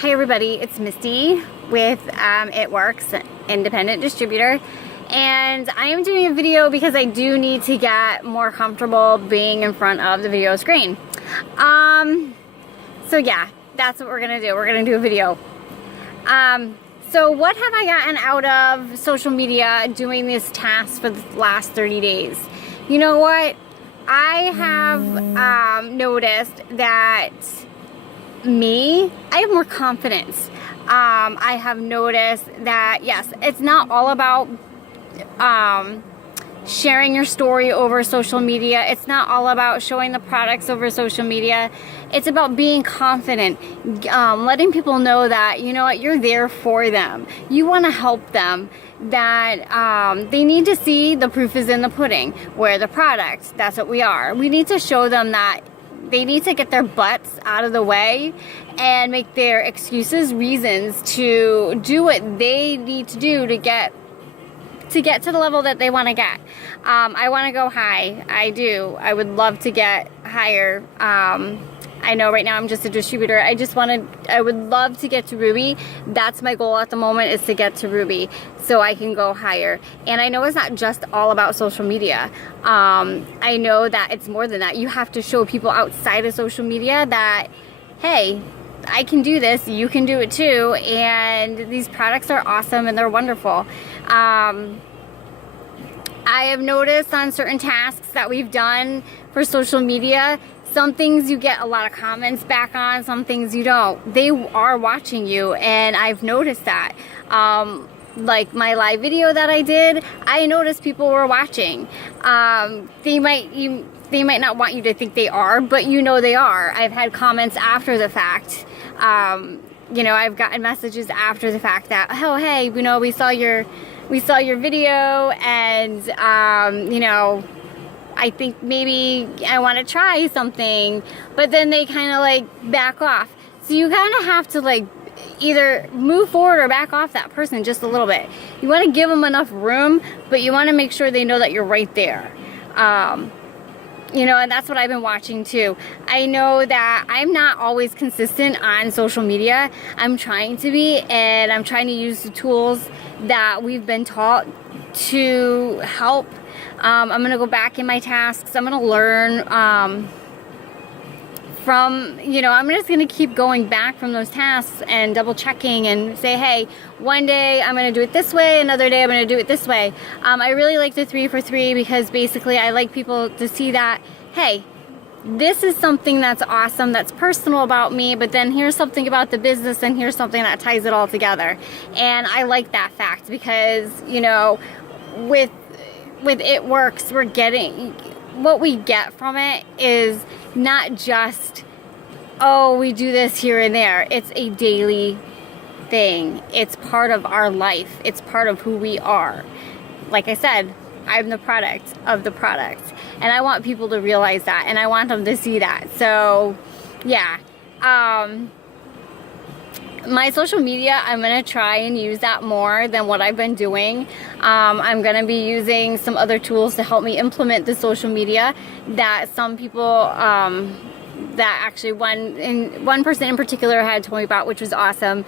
Hi everybody, it's Misty with It Works, independent distributor, and I am doing a video because I do need to get more comfortable being in front of the video screen. So yeah, that's what we're gonna do. We're gonna do a video. So what have I gotten out of social media doing this task for the last 30 days? You know what? I have noticed that I have more confidence. I have noticed that, yes, it's not all about sharing your story over social media. It's not all about showing the products over social media. It's about being confident, letting people know that, you know what, you're there for them. You want to help them, that they need to see the proof is in the pudding. We're the product. That's what we are. We need to show them that they need to get their butts out of the way and make their excuses reasons to do what they need to do to get to the level that they want to get. I want to go high. I do. I would love to get higher. I know right now I'm just a distributor. I would love to get to Ruby. That's my goal at the moment, is to get to Ruby so I can go higher. And I know it's not just all about social media. I know that it's more than that. You have to show people outside of social media that, hey, I can do this, you can do it too, and these products are awesome and they're wonderful. I have noticed on certain tasks that we've done for social media, some things you get a lot of comments back on, some things you don't. They are watching you, and I've noticed that. Like my live video that I did, I noticed people were watching. They might not want you to think they are, but you know they are. I've had comments after the fact. You know, I've gotten messages after the fact that, oh, hey, you know, we saw your video, and you know, I think maybe I want to try something, but then they kind of like back off. So you kind of have to like either move forward or back off that person just a little bit. You want to give them enough room, but you want to make sure they know that you're right there. You know, and that's what I've been watching too. I know that I'm not always consistent on social media. I'm trying to be, and I'm trying to use the tools that we've been taught to help. I'm going to go back in my tasks. I'm going to learn from, you know, I'm just going to keep going back from those tasks and double checking and say, hey, one day I'm going to do it this way, another day I'm going to do it this way. I really like the 3 for 3 because basically I like people to see that, hey, this is something that's awesome, that's personal about me, but then here's something about the business, and here's something that ties it all together. And I like that fact because, you know, with It Works, we're getting, what we get from it is not just, oh, we do this here and there. It's a daily thing. It's part of our life. It's part of who we are. Like I said, I'm the product of the product, and I want people to realize that, and I want them to see that. So yeah, my social media, I'm going to try and use that more than what I've been doing. I'm going to be using some other tools to help me implement the social media that some people, that actually one person in particular had told me about, which was awesome.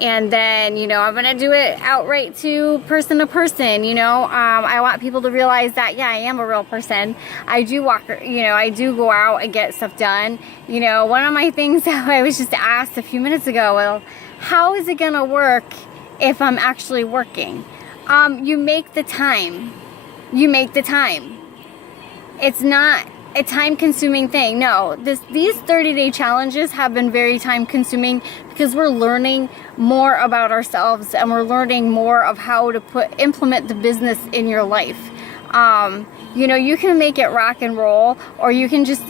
And then, you know, I'm going to do it outright to person, you know. I want people to realize that, yeah, I am a real person. I do walk, you know, I do go out and get stuff done. You know, one of my things that I was just asked a few minutes ago, well, how is it going to work if I'm actually working? You make the time. You make the time. It's not a time-consuming thing. No, these 30-day challenges have been very time-consuming because we're learning more about ourselves, and we're learning more of how to implement the business in your life. You know, you can make it rock and roll, or you can just,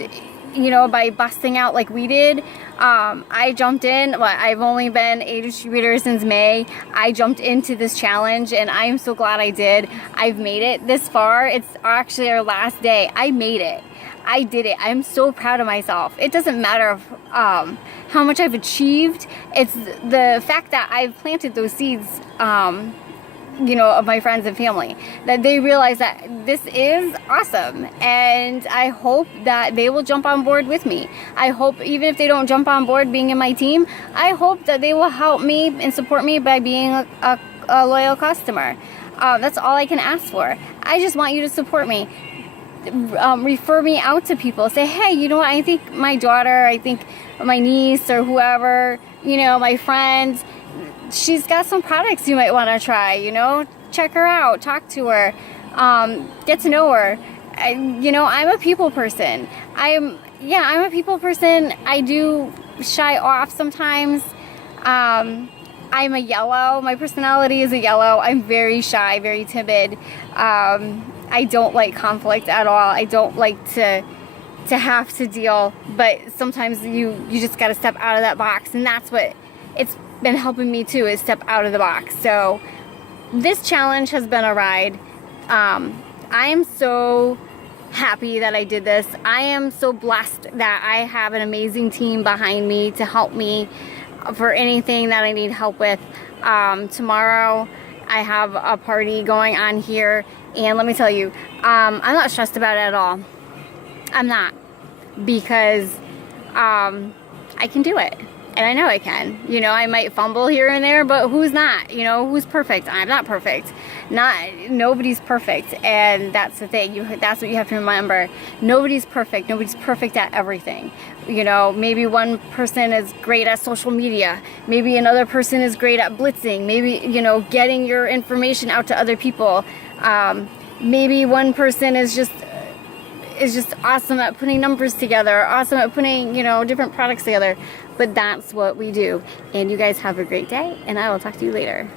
you know, by busting out like we did. I jumped in. Well, I've only been a distributor since May. I jumped into this challenge, and I'm so glad I did. I've made it this far. It's actually our last day. I made it. I did it. I'm so proud of myself. It doesn't matter how much I've achieved. It's the fact that I've planted those seeds you know, of my friends and family, that they realize that this is awesome, and I hope that they will jump on board with me. I hope, even if they don't jump on board being in my team, I hope that they will help me and support me by being a loyal customer. That's all I can ask for. I just want you to support me. Refer me out to people. Say, hey, you know what, I think my daughter, I think my niece or whoever, you know, my friend, she's got some products you might want to try, you know, check her out, talk to her, get to know her. You know, I'm a people person. I'm a people person. I do shy off sometimes. I'm a yellow. My personality is a yellow. I'm very shy, very timid. I don't like conflict at all. I don't like to have to deal, but sometimes you just got to step out of that box, and that's what it's been helping me too, is step out of the box. So this challenge has been a ride. I am so happy that I did this. I am so blessed that I have an amazing team behind me to help me for anything that I need help with. Tomorrow I have a party going on here, and let me tell you, I'm not stressed about it at all. I'm not, because I can do it, and I know I can. You know, I might fumble here and there, but who's not? You know, who's perfect? I'm not perfect. Nobody's perfect, and that's the thing. That's what you have to remember. Nobody's perfect. Nobody's perfect at everything. You know, maybe one person is great at social media. Maybe another person is great at blitzing. Maybe, you know, getting your information out to other people. Maybe one person is just awesome at putting numbers together, awesome at putting, you know, different products together. But that's what we do. And you guys have a great day, and I will talk to you later.